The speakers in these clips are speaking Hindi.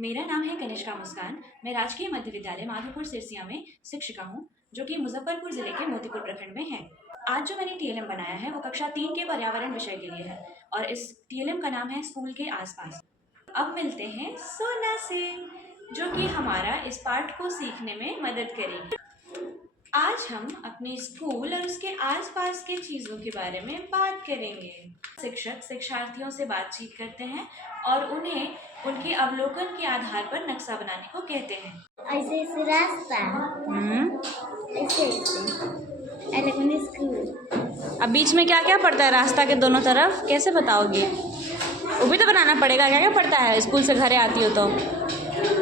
मेरा नाम है कनिष्का मुस्कान। मैं राजकीय मध्य विद्यालय माधोपुर सिरसिया में शिक्षिका हूँ, जो कि मुजफ्फरपुर जिले के मोतीपुर प्रखंड में है। आज जो मैंने टीएलएम बनाया है वो कक्षा 3 के पर्यावरण विषय के लिए है और इस टीएलएम का नाम है स्कूल के आसपास। अब मिलते हैं सोना से, जो कि हमारा इस पाठ को सीखने में मदद करेगी। आज हम अपने स्कूल और उसके आसपास के चीज़ों के बारे में बात करेंगे। शिक्षक शिक्षार्थियों से बातचीत करते हैं और उन्हें उनके अवलोकन के आधार पर नक्शा बनाने को कहते हैं। ऐसे ऐसे रास्ता ऐसे ऐसे स्कूल। अब बीच में क्या क्या पड़ता है रास्ता के दोनों तरफ, कैसे बताओगे? वो भी तो बनाना पड़ेगा। क्या क्या पड़ता है स्कूल से घरे आती हो तो?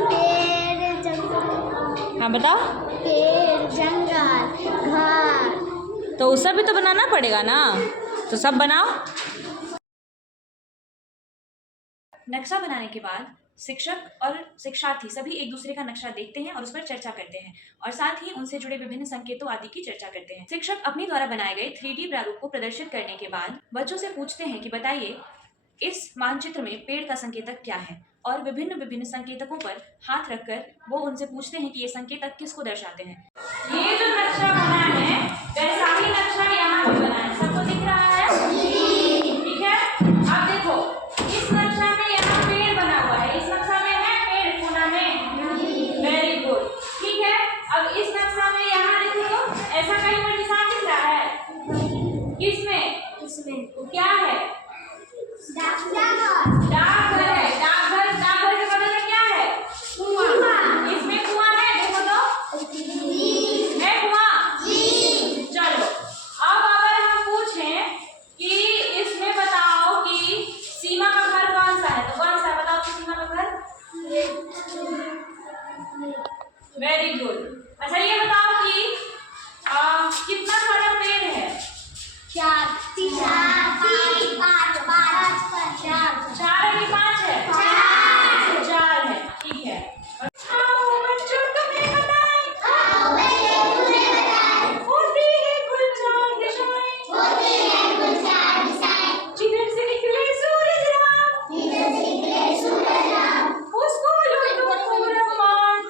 पेड़ जंगल। हाँ बताओ। पेड़ जंगल घर। तो सब भी तो बनाना पड़ेगा ना, तो सब बनाओ। नक्शा बनाने के बाद शिक्षक और शिक्षार्थी सभी एक दूसरे का नक्शा देखते हैं और उस पर चर्चा करते हैं और साथ ही उनसे जुड़े विभिन्न संकेतों आदि की चर्चा करते हैं। शिक्षक अपने द्वारा बनाए गए 3D प्रारूप को प्रदर्शित करने के बाद बच्चों से पूछते हैं कि बताइए इस मानचित्र में पेड़ का संकेतक क्या है, और विभिन्न विभिन्न संकेतकों पर हाथ रखकर वो उनसे पूछते हैं कि ये संकेतक किसको दर्शाते हैं। ये जो नक्शा बना है वैसा ही नक्शा यहाँ भी बना है, सबको दिख रहा है? ठीक है। अब देखो इस नक्शा में यहाँ पेड़ बना हुआ है, इस नक्शा में है पेड़ कोना में। Very good. ठीक है। अब इस नक्शा में यहाँ देखो तो ऐसा कहीं पर निशान दिख रहा है? किसमें? इसमें क्या है? डाकघर है। डाकघर के बगल में क्या है? कुआं। इसमें कुआं है, देखो तो है कुआं। चलो अब अगर हम पूछें कि इसमें बताओ कि सीमा का घर कौन सा है, तो कौन सा है बताओ तो सीमा का घर? Very good. अच्छा ये बताओ कि कितना सारा पेड़ है? 4 है कि 5 है? 4 है। ठीक है। बच्चों तुम्हें बताएं होती है कुल 4 दिशाएं, जिधर से निकले सूरज राम उसको लो पूरब मान,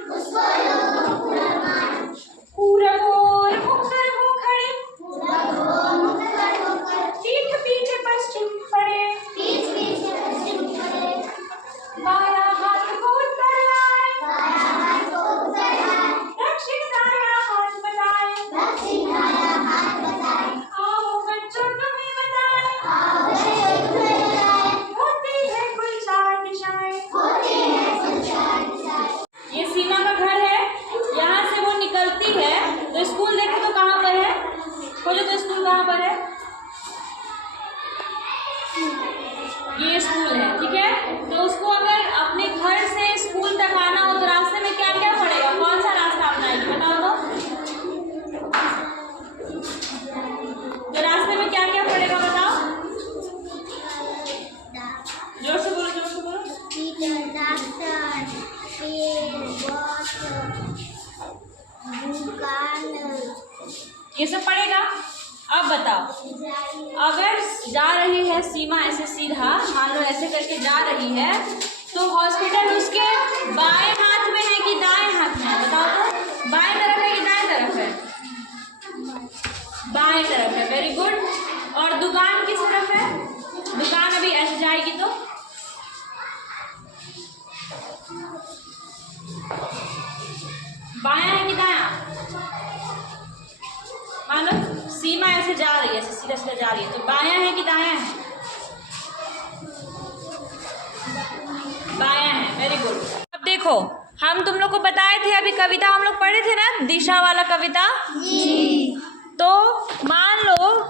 पूरब और मुक्तर हो खड़े, पीठ पीछे पश्चिम पड़े, बायां हाथ को उत्तर आए, दक्षिण दायां हाथ बताए, आओ बच्चों तुम्हें बताएं होती है कुल 4 दिशाएं। ये सीमा का घर है, यहाँ से वो निकलती है तो स्कूल देखो तो कहाँ पर है? खोलो तो स्कूल कहाँ पर है? ये स्कूल है। ठीक है। तो उसको अगर अपने घर से स्कूल तक आना हो तो रास्ते में क्या क्या पड़ेगा, कौन सा रास्ता अपनाएगी बताओ तो रास्ते में क्या क्या पड़ेगा बताओ? जोर से बोलो, जोर से बोलो। ये सब पड़ेगा। अब बताओ अगर जा रही है सीमा ऐसे सीधा, मान लो ऐसे करके जा रही है, तो हॉस्पिटल उसके बाएं हाथ में है कि दाएं हाथ में है बताओ तो? बाएं तरफ है कि दाएं तरफ है? बाएं तरफ है। Very good. और दुकान किस तरफ है? दुकान अभी ऐसे जाएगी तो बायां है कि दायां? मान लो सीमा ऐसे जा रही है, ऐसे सीधा सीधा जा रही है, तो बायां है कि दायां है? बायां है। Very good. अब देखो हम तुम लोग को बताए थे, अभी कविता हम लोग पढ़े थे ना, दिशा वाला कविता। तो मान लो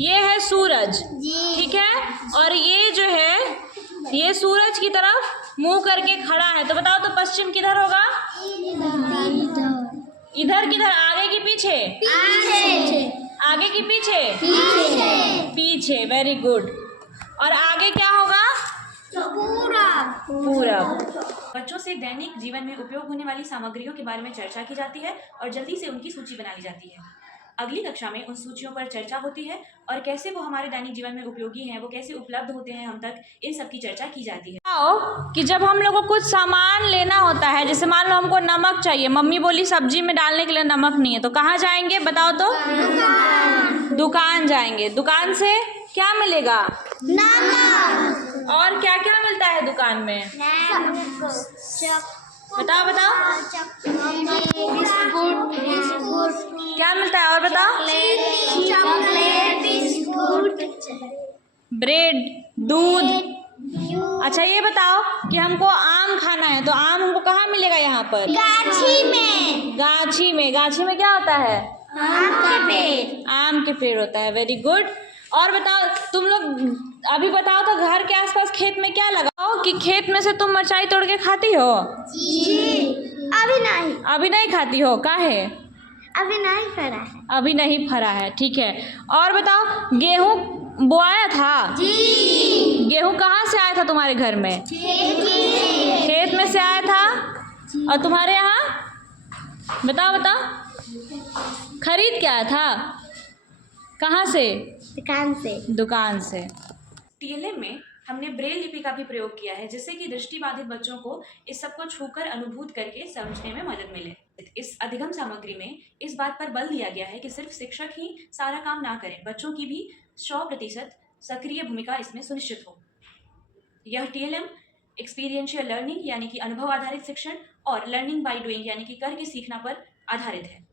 ये है सूरज, ठीक है, और ये जो है ये सूरज की तरफ मुंह करके खड़ा है, तो बताओ तो पश्चिम किधर होगा? इधर किधर? आगे की पीछे? आगे की पीछे? पीछे। Very good. और आगे क्या होगा? पूरब। बच्चों से दैनिक जीवन में उपयोग होने वाली सामग्रियों के बारे में चर्चा की जाती है और जल्दी से उनकी सूची बना ली जाती है। अगली कक्षा में उन सूचियों पर चर्चा होती है और कैसे वो हमारे दैनिक जीवन में उपयोगी हैं, वो कैसे उपलब्ध होते हैं हम तक, इन सब की चर्चा की जाती है। बताओ कि जब हम लोग को कुछ सामान लेना होता है, जैसे मान लो हमको नमक चाहिए, मम्मी बोली सब्जी में डालने के लिए नमक नहीं है, तो कहाँ जाएंगे बताओ तो? दुकान जाएंगे। दुकान से क्या मिलेगा? नमक। और क्या क्या मिलता है दुकान में? बताओ बताओ बिस्कुट, क्या मिलता है और बताओ? चॉकलेट, बिस्कुट, ब्रेड, दूध। अच्छा ये बताओ कि हमको आम खाना है, तो आम हमको कहाँ मिलेगा यहाँ पर? गाछी में, गाछी में। गाछी में क्या होता है? आम का पेड़, आम के पेड़ होता है। Very good. और बताओ तुम लोग अभी बताओ तो घर के आसपास खेत में क्या लगाओ कि खेत में से तुम मिर्चाई तोड़ के खाती हो? जी, अभी नहीं, अभी नहीं खाती हो, काहे? अभी नहीं फरा है। अभी नहीं फरा है, ठीक है। और बताओ गेहूं बोआया था? जी, गेहूं कहाँ से आया था तुम्हारे घर में? खेत में से आया था। और तुम्हारे यहाँ बताओ बताओ खरीद के आया था? कहाँ से? दुकान से। दुकान से। टीएलएम में हमने ब्रेल लिपि का भी प्रयोग किया है, जिससे कि दृष्टिबाधित बच्चों को इस सब को छूकर अनुभूत करके समझने में मदद मिले। इस अधिगम सामग्री में इस बात पर बल दिया गया है कि सिर्फ शिक्षक ही सारा काम ना करें, बच्चों की भी 100% सक्रिय भूमिका इसमें सुनिश्चित हो। यह टीएलएम एक्सपीरियंशियल लर्निंग यानी कि अनुभव आधारित शिक्षण और लर्निंग बाय डूइंग यानी कि करके सीखना पर आधारित है।